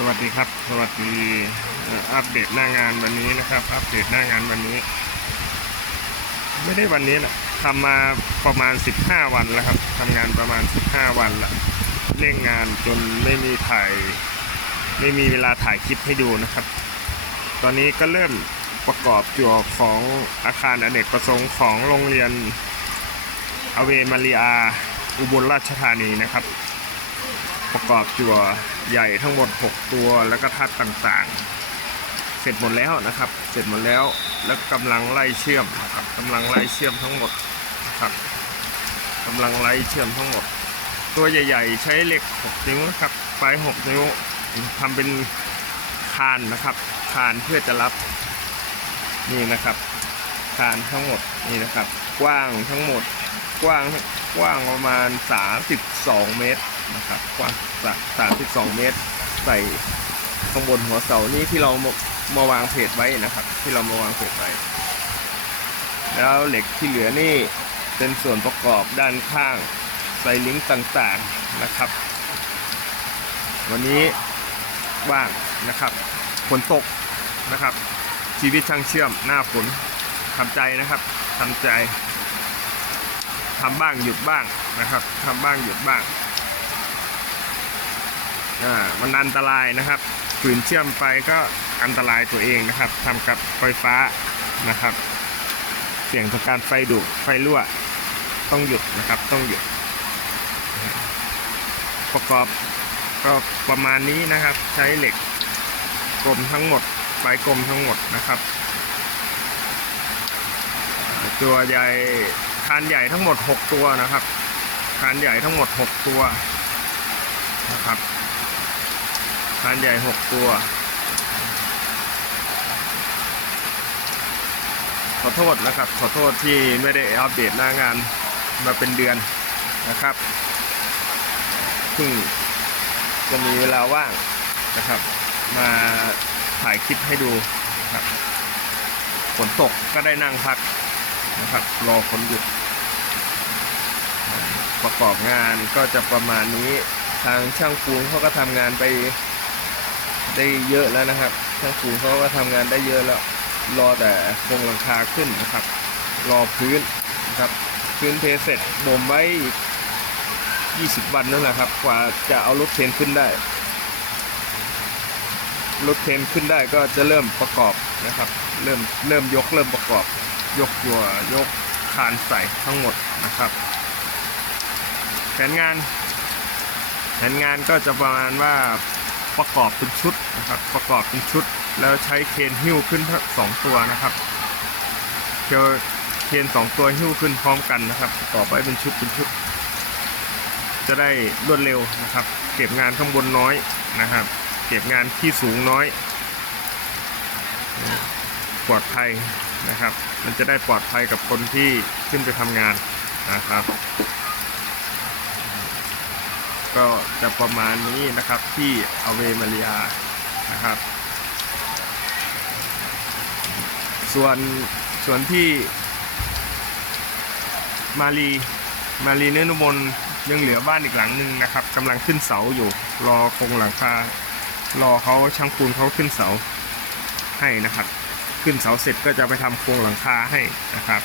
สวัสดีครับ สวัสดีอัปเดตหน้างานวันนี้นะครับ อัปเดตหน้างานวันนี้ ไม่ได้วันนี้แหละทำมาประมาณ 15 วันแล้วครับทำงานประมาณ 15 วันละเร่งงานจนไม่มีถ่าย ไม่มีเวลาถ่ายคลิปให้ดูนะครับ ตอนนี้ก็เริ่มประกอบจั่วของอาคารอเนกประสงค์ของโรงเรียนอเวมาริอาอุบลราชธานีนะครับ ประกอบจั่วใหญ่ทั้งหมด 6 ตัวแล้วก็ทัดต่างๆ เสร็จหมดแล้วนะครับ เสร็จหมดแล้วแล้วกำลังไล่เชื่อมนะครับกำลังไล่เชื่อมทั้งหมดครับกำลังไล่เชื่อมทั้งหมด ตัวใหญ่ ๆ ใช้เหล็ก 6 นิ้วนะครับปลาย6นิ้วทำเป็นคานนะครับคานเพื่อจะรับนี่นะครับคานทั้งหมดนี่นะครับ กว้างทั้งหมดกว้างกว้างประมาณ 32 เมตร นะครับกว้าง32เมตร ใส่ข้างบนหัวเสานี่ที่เรามาวางเพจไว้นะครับ ที่เรามาวางเพจไว้ แล้วเหล็กที่เหลือนี่เป็นส่วนประกอบด้านข้างใส่ลิงก์ต่างๆนะครับ วันนี้ว่างนะครับฝนตกนะครับ ชีวิตช่างเชื่อมหน้าฝนทำใจนะครับทำใจทำบ้างหยุดบ้างนะครับทำบ้างหยุดบ้าง มันอันตรายนะครับฝืนเชื่อมไปก็อันตรายตัวเองนะครับทำกับไฟฟ้านะครับ เสี่ยงต่อการไฟดุไฟรั่วต้องหยุดนะครับต้องหยุด ประกอบก็ประมาณนี้นะครับ ใช้เหล็กกลมทั้งหมดปลายกลมทั้งหมดนะครับตัวใหญ่คานใหญ่ทั้งหมด 6 ตัวนะครับคานใหญ่ทั้งหมด 6 ตัวนะครับานใหญ่6ตัว ขอโทษนะครับ ขอโทษที่ไม่ได้อัปเดตหน้างานมาเป็นเดือนนะครับเพิ่งจะมีเวลาว่างนะครับ มาถ่ายคลิปให้ดูครับฝนตกก็ได้นั่งพักนะครับ รอฝนหยุด ประกอบงานก็จะประมาณนี้ทางช่างปูนเขาก็ทำงานไป ได้เยอะแล้วนะครับช่างปูนเขาก็ทำงานได้เยอะแล้ว รอแต่โครงหลังคาขึ้นนะครับ รอพื้นนะครับ พื้นเทเสร็จบ่มไว้อีก20 วันนั่นแหละครับ กว่าจะเอารถเคนขึ้นได้ รถเคนขึ้นได้ก็จะเริ่มประกอบนะครับ เริ่มเริ่มยกเริ่มประกอบ ยกตัวยกคานใส่ทั้งหมดนะครับแผนงานแผนงานก็จะประมาณว่า ประกอบเป็นชุดนะครับประกอบเป็นชุด แล้วใช้เคนหิ้วขึ้นทั้งสองตัวนะครับเจอเคนสองตัวหิ้วขึ้นพร้อมกันนะครับประกอบไว้เป็นชุดเป็นชุด จะได้รวดเร็วนะครับ เก็บงานข้างบนน้อยนะครับ เก็บงานที่สูงน้อยปลอดภัยนะครับ มันจะได้ปลอดภัยกับคนที่ขึ้นไปทำงานนะครับ ก็จะประมาณนี้นะครับที่อเวมารียนะครับ ส่วนส่วนที่ มารีมารีเนื้อนุมนยังเหลือบ้านอีกหลังหนึ่งนะครับกำลังขึ้นเสาอยู่ รอโครงหลังคารอเขาช่างปูนเขาขึ้นเสาให้นะครับ ขึ้นเสาเสร็จก็จะไปทำโครงหลังคาให้นะครับ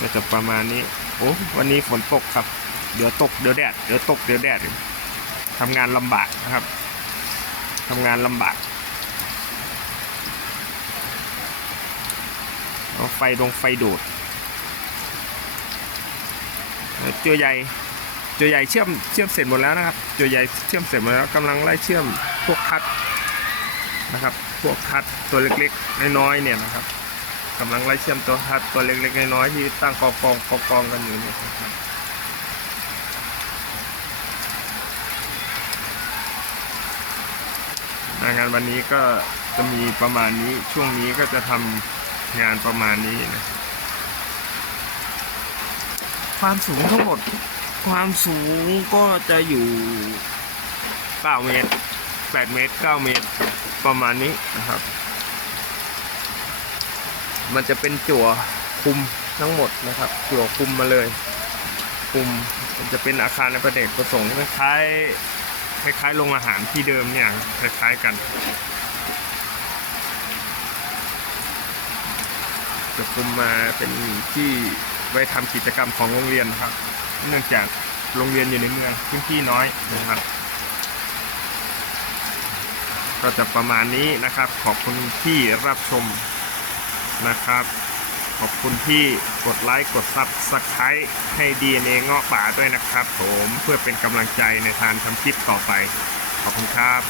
ก็จะประมาณนี้โอ้วันนี้ฝนตกครับ เดี๋ยวตกเดี๋ยวแดดเดี๋ยวตกเดี๋ยวแดดทำงานลำบากนะครับทำงานลำบากเอาไฟลงไฟดูดเจือใหญ่เจือใหญ่เชื่อมเชื่อมเสร็จหมดแล้วนะครับเจือใหญ่เชื่อมเสร็จหมดแล้วกำลังไล่เชื่อมพวกคัดนะครับ พวกคัดตัวเล็กๆน้อยๆเนี่ยนะครับกำลังไล่เชื่อมตัวคัดตัวเล็กๆน้อยๆที่ตั้งกองกองกองกองกันอยู่เนี่ยครับ งานวันนี้ก็จะมีประมาณนี้ช่วงนี้ก็จะทำงานประมาณนี้นะความสูงทั้งหมด ความสูงก็จะอยู่9เมตร8เมตร9เมตรประมาณนี้นะครับ มันจะเป็นจั่วคุมทั้งหมดนะครับ จั่วคุมมาเลย คุมมันจะเป็นอาคารในประเดกประสงค์คล้าย ล้ายๆโรงอาหารที่เดิมเนี่ยคล้ายๆกันจะคุมมาเป็นที่ไว้ทำกิจกรรมของโรงเรียนนะครับ เนื่องจากโรงเรียนอยู่ในเมืองพื้นที่น้อยนะครับ ก็จะประมาณนี้นะครับ ขอบคุณที่รับชมนะครับ ขอบคุณที่กดไลค์กดซับสไครต์ให้ DNA เงาะป่าด้วยนะครับผมเพื่อเป็นกำลังใจในทารทำคลิปต่อไป ขอบคุณครับ